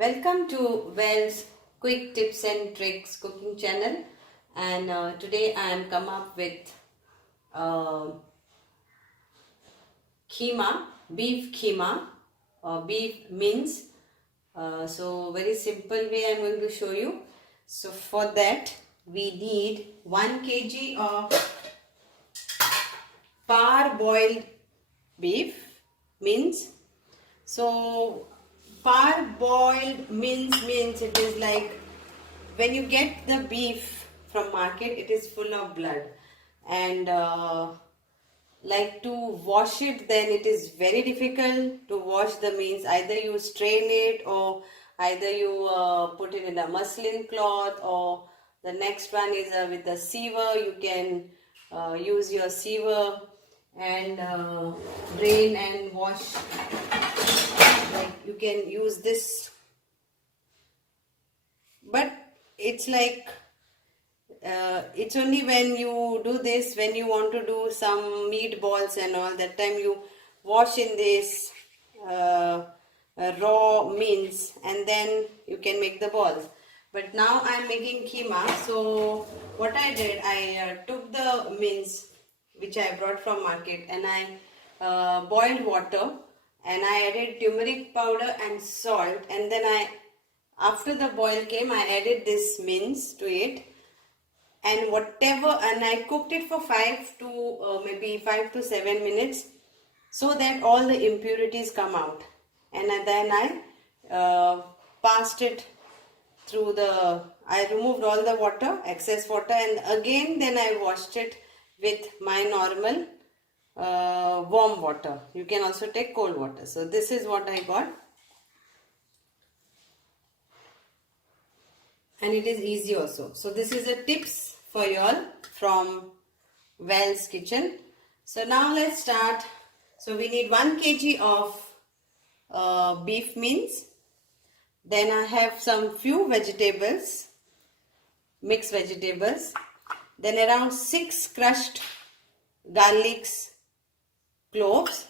Welcome to Wells Quick Tips and Tricks cooking channel, and today I am come up with uh, keema, beef keema or beef mince. So very simple way I am going to show you. So for that we need 1 kg of parboiled beef mince. So parboiled mince means it is like when you get the beef from market, it is full of blood, and like to wash it, then it is very difficult to wash the mince. Either you strain it, or either you put it in a muslin cloth, or the next one is with the sieve. You can use your sieve and drain and wash. Like you can use this, but it's like it's only when you do this, when you want to do some meatballs and all, that time you wash in this raw mince, and then you can make the balls. But now I'm making keema. So what I did, I took the mince which I brought from market, and I boiled water, and I added turmeric powder and salt, and then after the boil came, I added this mince to it, and I cooked it for 5 to 7 minutes, so that all the impurities come out, and then I passed it through I removed all the excess water, and again then I washed it with my normal warm water. You can also take cold water. So this is what I got, and it is easy also. So this is a tips for you all from Wells Kitchen. So now let's start. So we need 1 kg of beef mince. Then I have some few vegetables, mixed vegetables. Then around 6 crushed garlics, cloves,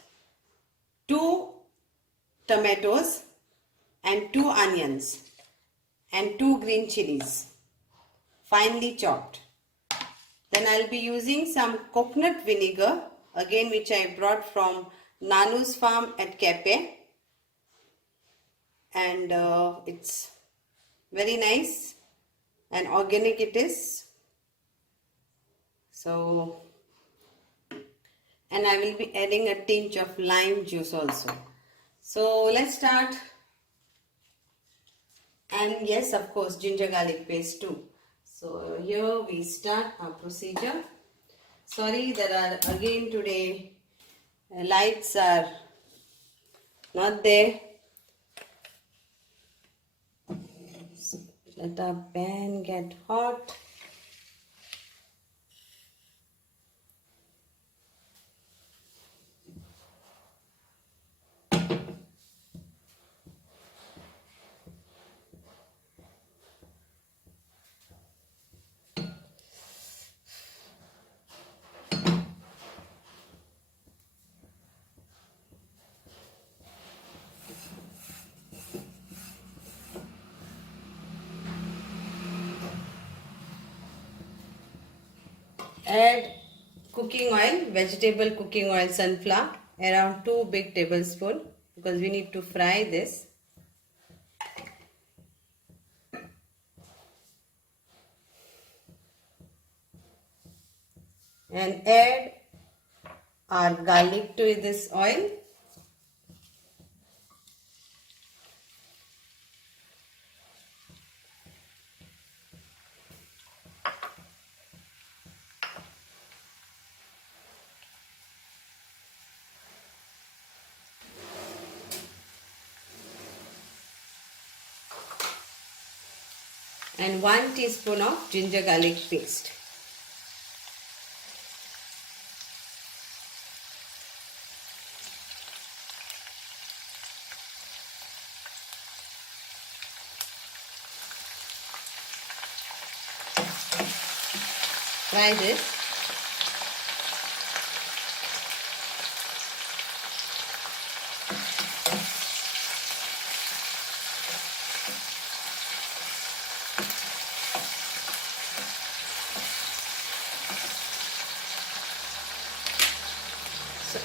2 tomatoes and 2 onions and 2 green chilies, finely chopped. Then I'll be using some coconut vinegar, again which I brought from Nanu's farm at Kepe, and it's very nice and organic it is. So, and I will be adding a tinge of lime juice also. So let's start. And yes, of course, ginger garlic paste too. So here we start our procedure. Sorry, there are again today lights are not there. So let our pan get hot. Add cooking oil, vegetable cooking oil, sunflower, around 2 big tablespoons, because we need to fry this. And add our garlic to this oil. And 1 teaspoon of ginger garlic paste. Fry this.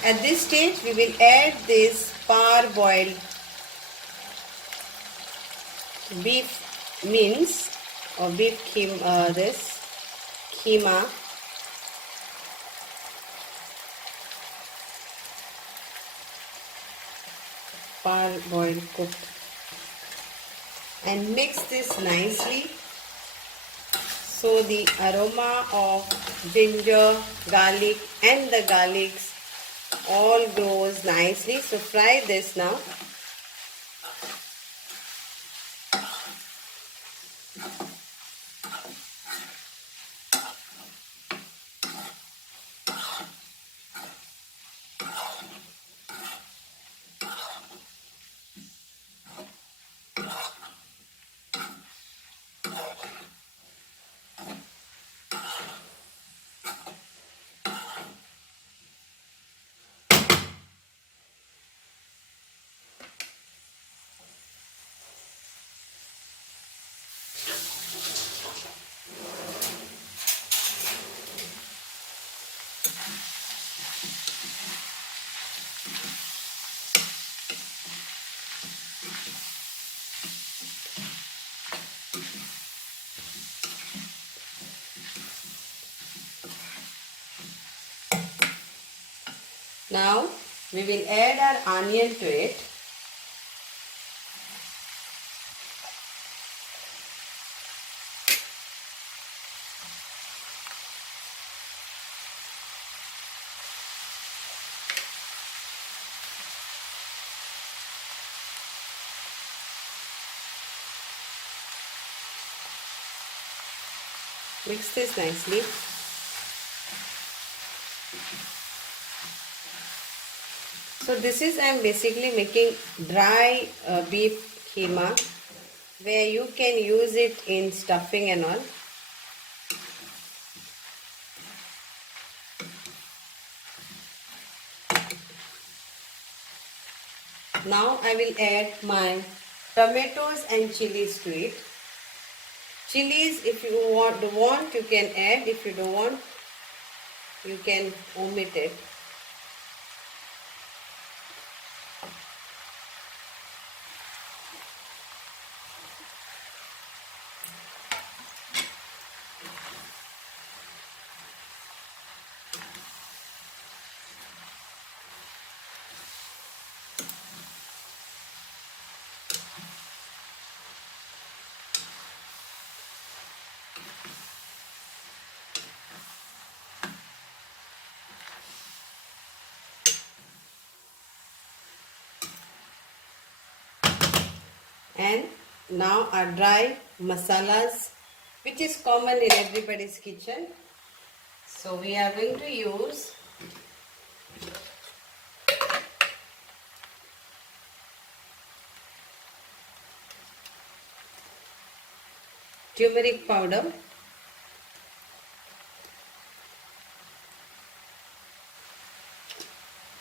At this stage, we will add this parboiled beef mince or beef keema parboiled cooked, and mix this nicely so the aroma of ginger, garlic and the garlics all grows nicely. So fry this now. Now we will add our onion to it. Mix this nicely. So this is, I am basically making dry beef keema, where you can use it in stuffing and all. Now I will add my tomatoes and chilies to it. Chilies, if you want you can add. If you don't want, you can omit it. And now our dry masalas, which is common in everybody's kitchen. So we are going to use turmeric powder,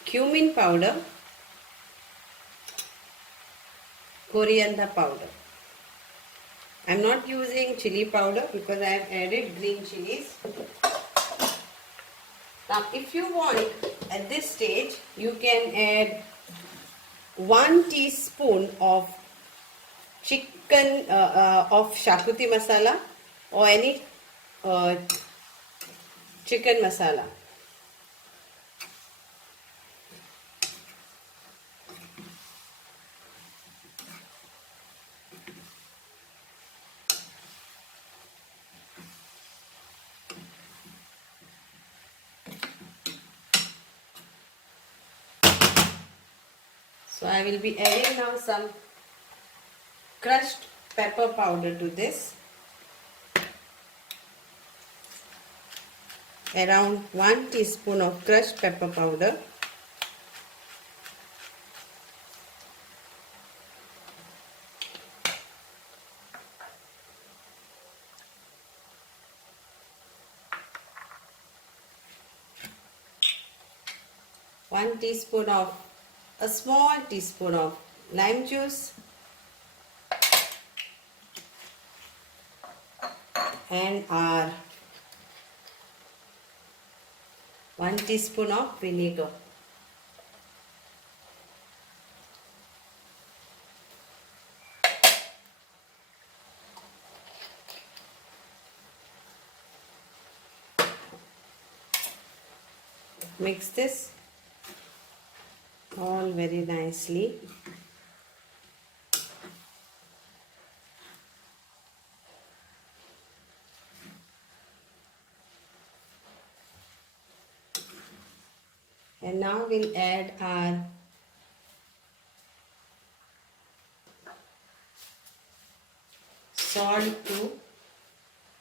cumin powder, coriander powder. I am not using chili powder because I have added green chilies. Now if you want, at this stage you can add 1 teaspoon of chicken of shakuti masala or any chicken masala. So I will be adding now some crushed pepper powder to this. Around 1 teaspoon of crushed pepper powder. A small teaspoon of lime juice, and our 1 teaspoon of vinegar. Mix this all very nicely. And now we'll add our salt to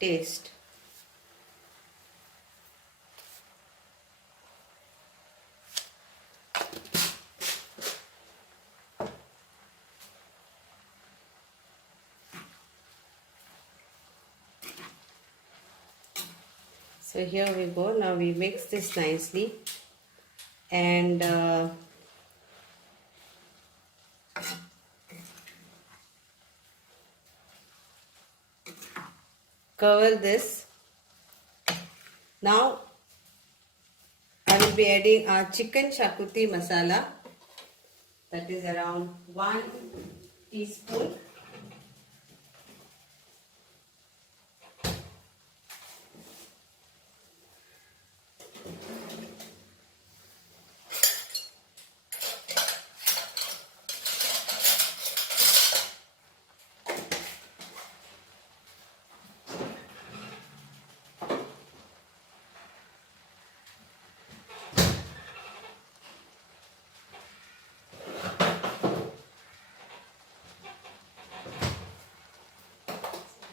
taste. So here we go. Now we mix this nicely and cover this. Now I will be adding our chicken shakuti masala, that is around 1 teaspoon.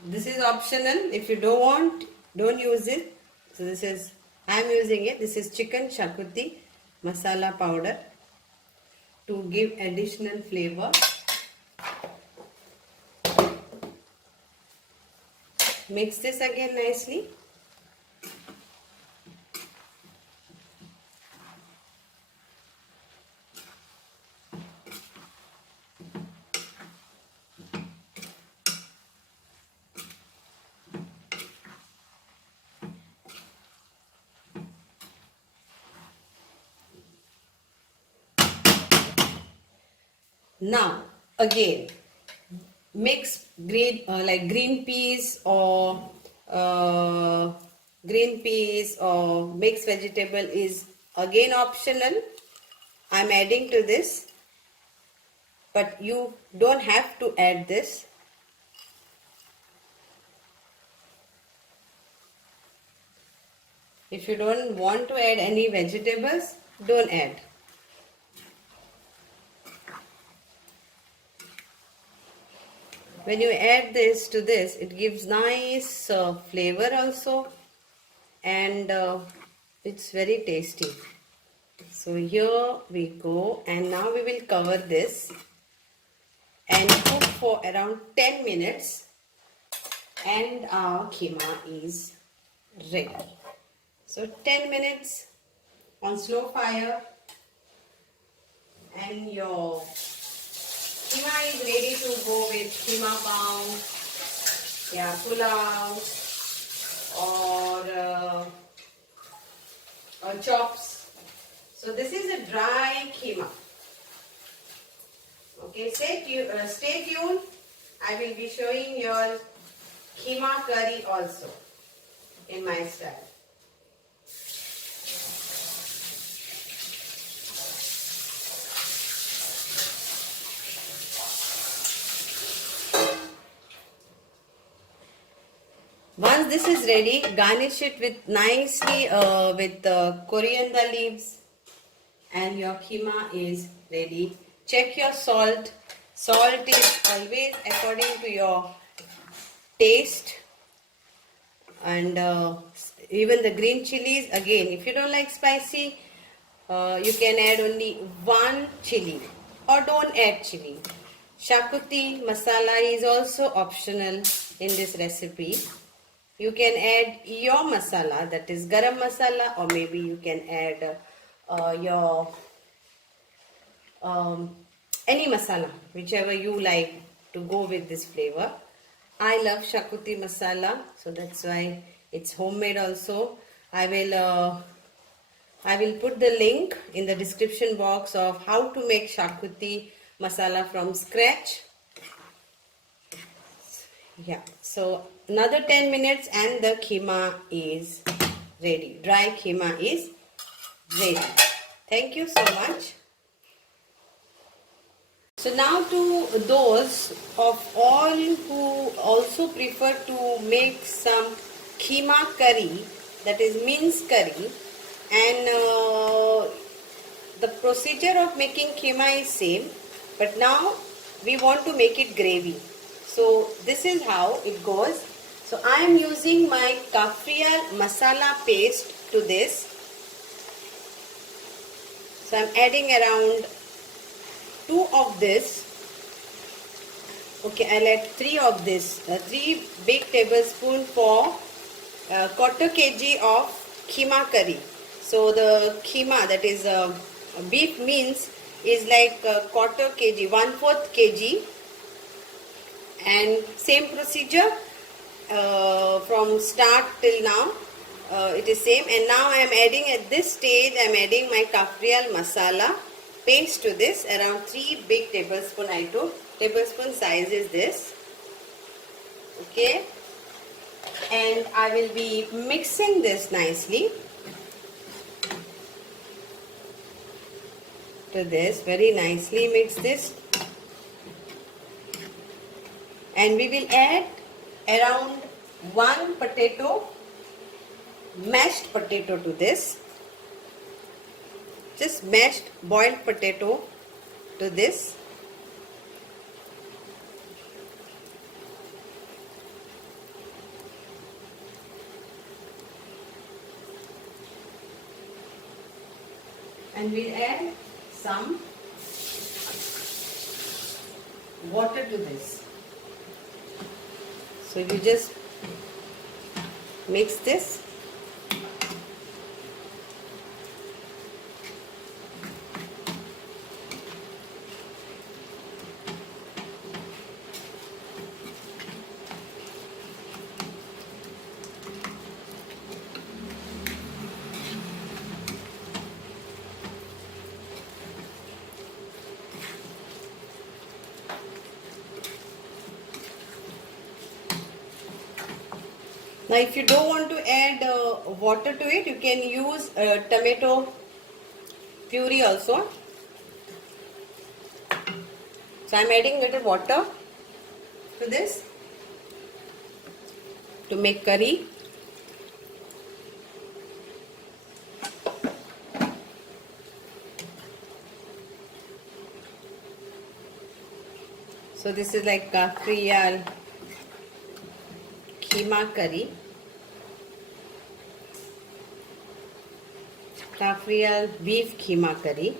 This is optional. If you don't want, don't use it. So this is, I am using it. This is chicken shakuti masala powder to give additional flavor. Mix this again nicely. Now again mix green peas or mixed vegetable is again optional. I'm adding to this, but you don't have to add this. If you don't want to add any vegetables, don't add. When you add this to this, it gives nice flavor also, and it's very tasty. So here we go, and now we will cover this and cook for around 10 minutes, and our keema is ready. So 10 minutes on slow fire and your keema is ready to go with keema pav, yeah, pulao or chops. So this is a dry keema. Okay, stay tuned. I will be showing your keema curry also in my style. Once this is ready, garnish it with nicely with coriander leaves, and your keema is ready. Check your salt. Salt is always according to your taste, and even the green chilies, again, if you don't like spicy, you can add only 1 chili or don't add chili. Shakuti masala is also optional in this recipe. You can add your masala, that is garam masala, or maybe you can add your any masala, whichever you like to go with this flavor. I love shakuti masala, so that's why it's homemade also. I will put the link in the description box of how to make shakuti masala from scratch. Yeah, so another 10 minutes and the keema is ready. Dry keema is ready. Thank you so much. So now to those of all who also prefer to make some keema curry, that is mince curry, and the procedure of making keema is same, but now we want to make it gravy. So this is how it goes. So I am using my Kafrial masala paste to this. So I am adding around 2 of this. Okay, I'll add 3 of this. 3 big tablespoon for quarter kg of keema curry. So the keema, that is beef mince, is like quarter kg, 1/4 kg, and same procedure from start till now. It is same, and now I am adding at this stage, I am adding my Kafrial masala paste to this. Around 3 big tablespoon I took. Tablespoon size is this. Okay, and I will be mixing this nicely to this. Very nicely mix this, and we will add around 1 potato, mashed potato to this. Just mashed boiled potato to this. And we'll add some water to this. So you just mix this. Now if you don't want to add water to it, you can use tomato puree also. So I am adding little water to this to make curry. So this is like Kafrial keema curry. Kafrial beef keema curry.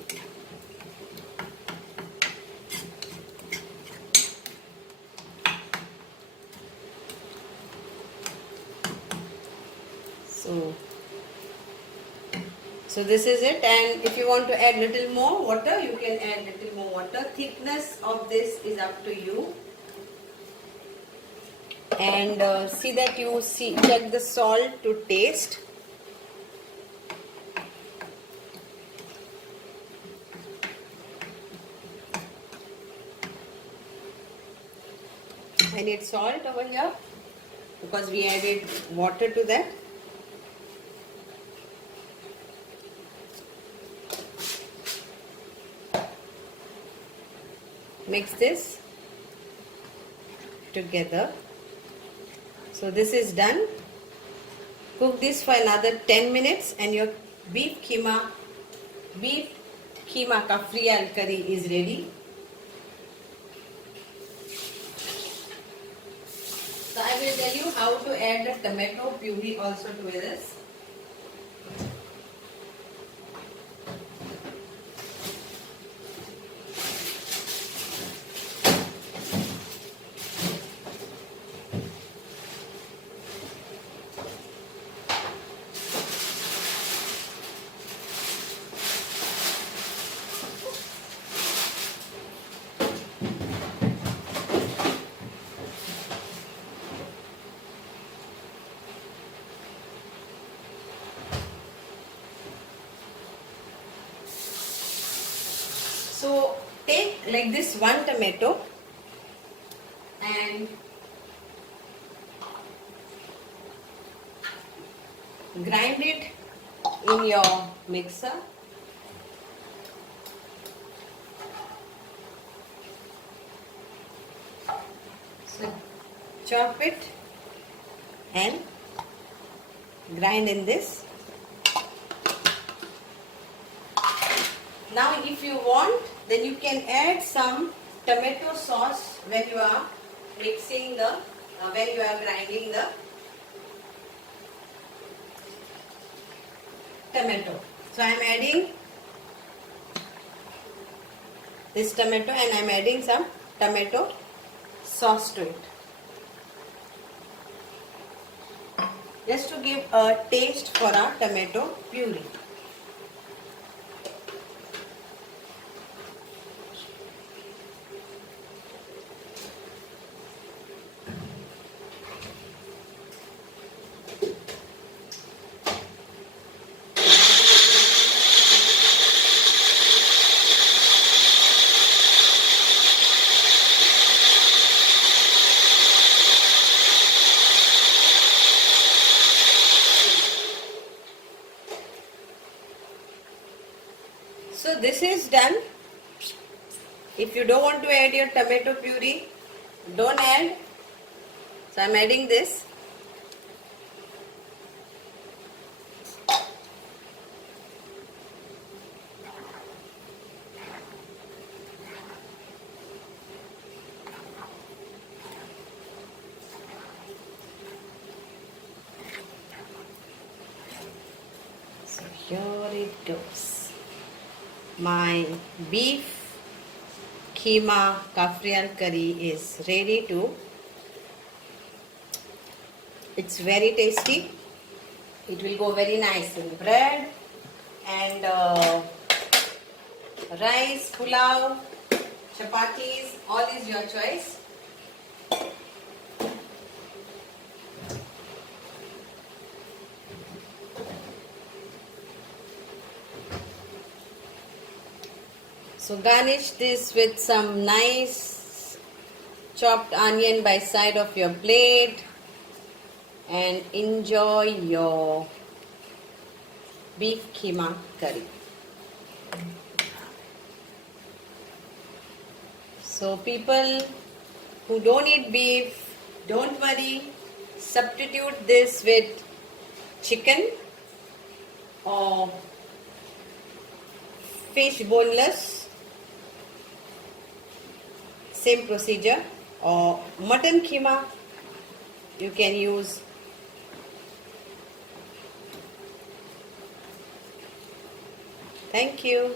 So this is it, and if you want to add little more water, you can add little more water. Thickness of this is up to you. And see that you check the salt to taste. I need salt over here because we added water to that. Mix this together. So this is done. Cook this for another 10 minutes and your beef keema Kafrial curry is ready. So I will tell you how to add the tomato puree also to this. So take like this one tomato and grind it in your mixer. So chop it and grind in this. Now if you want, then you can add some tomato sauce when you are mixing the, when you are grinding the tomato. So I am adding this tomato and I am adding some tomato sauce to it. Just to give a taste for our tomato puree. So this is done. If you don't want to add your tomato puree, don't add. So I am adding this. So here it goes. My beef keema kafrial curry is ready to. It's very tasty. It will go very nice in bread and rice, pulao, chapatis, all is your choice. So garnish this with some nice chopped onion by side of your plate and enjoy your beef keema curry. So people who don't eat beef, don't worry, substitute this with chicken or fish boneless. Same procedure, or mutton keema you can use. Thank you.